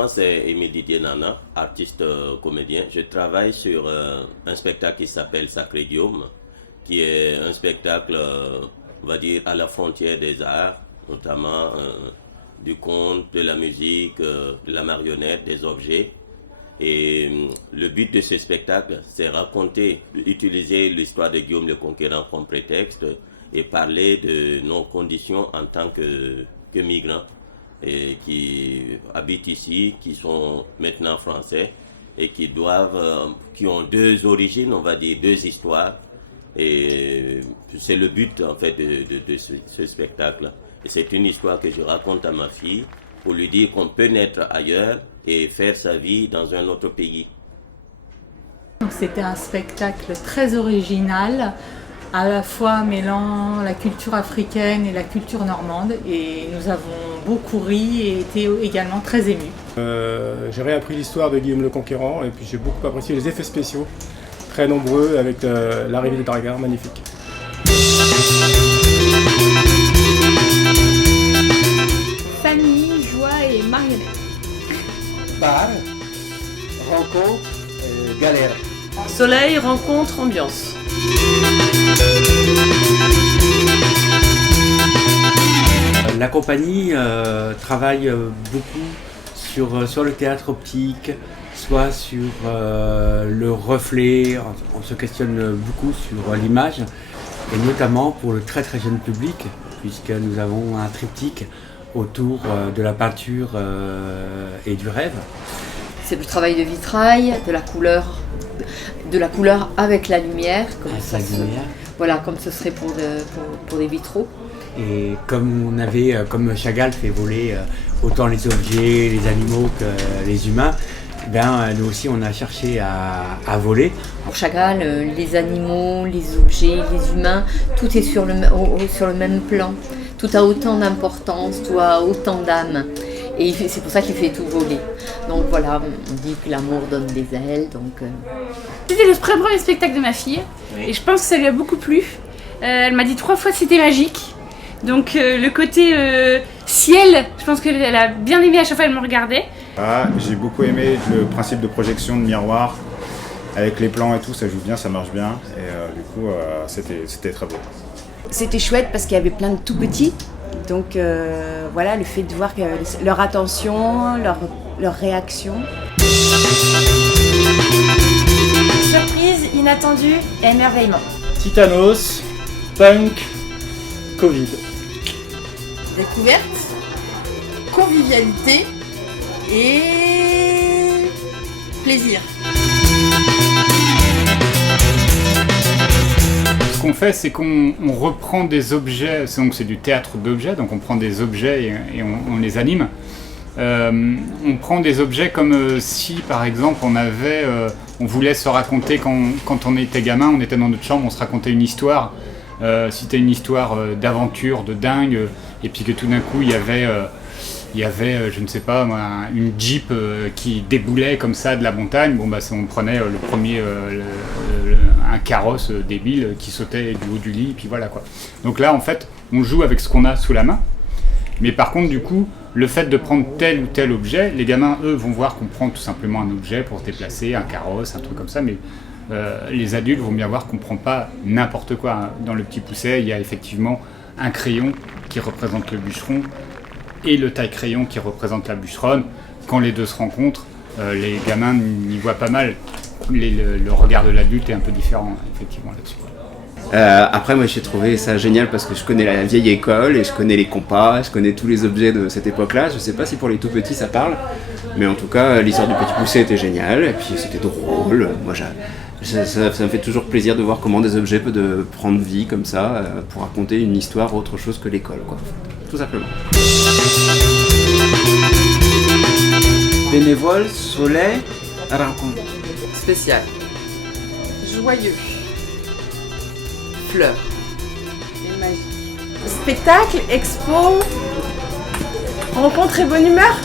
moi, c'est Émile Didier Nana, artiste comédien. Je travaille sur un spectacle qui s'appelle Sacré Guillaume, qui est un spectacle, on va dire, à la frontière des arts, notamment du conte, de la musique, de la marionnette, des objets. Et le but de ce spectacle, c'est raconter, utiliser l'histoire de Guillaume le Conquérant comme prétexte et parler de nos conditions en tant que migrants et qui habitent ici, qui sont maintenant français et qui ont deux origines, on va dire, deux histoires. Et c'est le but en fait de ce spectacle. Et c'est une histoire que je raconte à ma fille pour lui dire qu'on peut naître ailleurs et faire sa vie dans un autre pays. C'était un spectacle très original, à la fois mêlant la culture africaine et la culture normande, et nous avons beaucoup ri et été également très émus. J'ai réappris l'histoire de Guillaume le Conquérant et puis j'ai beaucoup apprécié les effets spéciaux, très nombreux avec l'arrivée des dragons magnifique. Famille, joie et marionnette. Bar, rencontre, galère. Soleil, rencontre, ambiance. La compagnie travaille beaucoup sur le théâtre optique, soit sur le reflet, on se questionne beaucoup sur l'image, et notamment pour le très très jeune public, puisque nous avons un triptyque autour de la peinture et du rêve. C'est le travail de vitrail, de la couleur avec la lumière, comme ce serait pour des vitraux. Et comme Chagall fait voler autant les objets, les animaux que les humains, nous aussi on a cherché à voler. Pour Chagall, les animaux, les objets, les humains, tout est sur le même plan. Tout a autant d'importance, tout a autant d'âme. Et c'est pour ça qu'il fait tout voler. Donc voilà, on dit que l'amour donne des ailes. C'était le premier spectacle de ma fille, et je pense que ça lui a beaucoup plu. Elle m'a dit 3 fois que c'était magique. Donc le côté ciel, je pense qu'elle a bien aimé à chaque fois qu'elle me regardait. J'ai beaucoup aimé le principe de projection de miroir, avec les plans et tout, ça joue bien, ça marche bien. Et du coup, c'était très beau. C'était chouette parce qu'il y avait plein de tout petits. Donc voilà, le fait de voir leur attention, leur réaction. Surprise, inattendue et émerveillement. Titanos, punk, Covid. Découverte, convivialité et plaisir. Ce qu'on fait, c'est qu'on reprend des objets, donc c'est du théâtre d'objets, donc on prend des objets et on les anime. On prend des objets comme si, par exemple, on voulait se raconter quand on était gamin, on était dans notre chambre, on se racontait une histoire. C'était une histoire d'aventure, de dingue, et puis que tout d'un coup, il y avait, je ne sais pas, une Jeep qui déboulait comme ça de la montagne. On prenait le premier, un carrosse débile qui sautait du haut du lit, et puis voilà quoi. Donc là, en fait, on joue avec ce qu'on a sous la main. Mais par contre, du coup, le fait de prendre tel ou tel objet, les gamins, eux, vont voir qu'on prend tout simplement un objet pour se déplacer, un carrosse, un truc comme ça, mais les adultes vont bien voir qu'on ne prend pas n'importe quoi, hein. Dans le petit pousset, il y a effectivement un crayon qui représente le bûcheron et le taille-crayon qui représente la bûcheronne. Quand les deux se rencontrent, les gamins n'y voient pas mal. Le regard de l'adulte est un peu différent, effectivement, là-dessus. Après, moi, j'ai trouvé ça génial parce que je connais la vieille école et je connais les compas, je connais tous les objets de cette époque-là. Je sais pas si pour les tout petits ça parle, mais en tout cas, l'histoire du petit pousset était géniale et puis c'était drôle. Moi, ça me fait toujours plaisir de voir comment des objets peuvent prendre vie comme ça pour raconter une histoire autre chose que l'école, quoi. Tout simplement. Bénévole, soleil, rencontre. Spécial. Joyeux. Fleurs. Et magique. Spectacle, expo, rencontre et bonne humeur.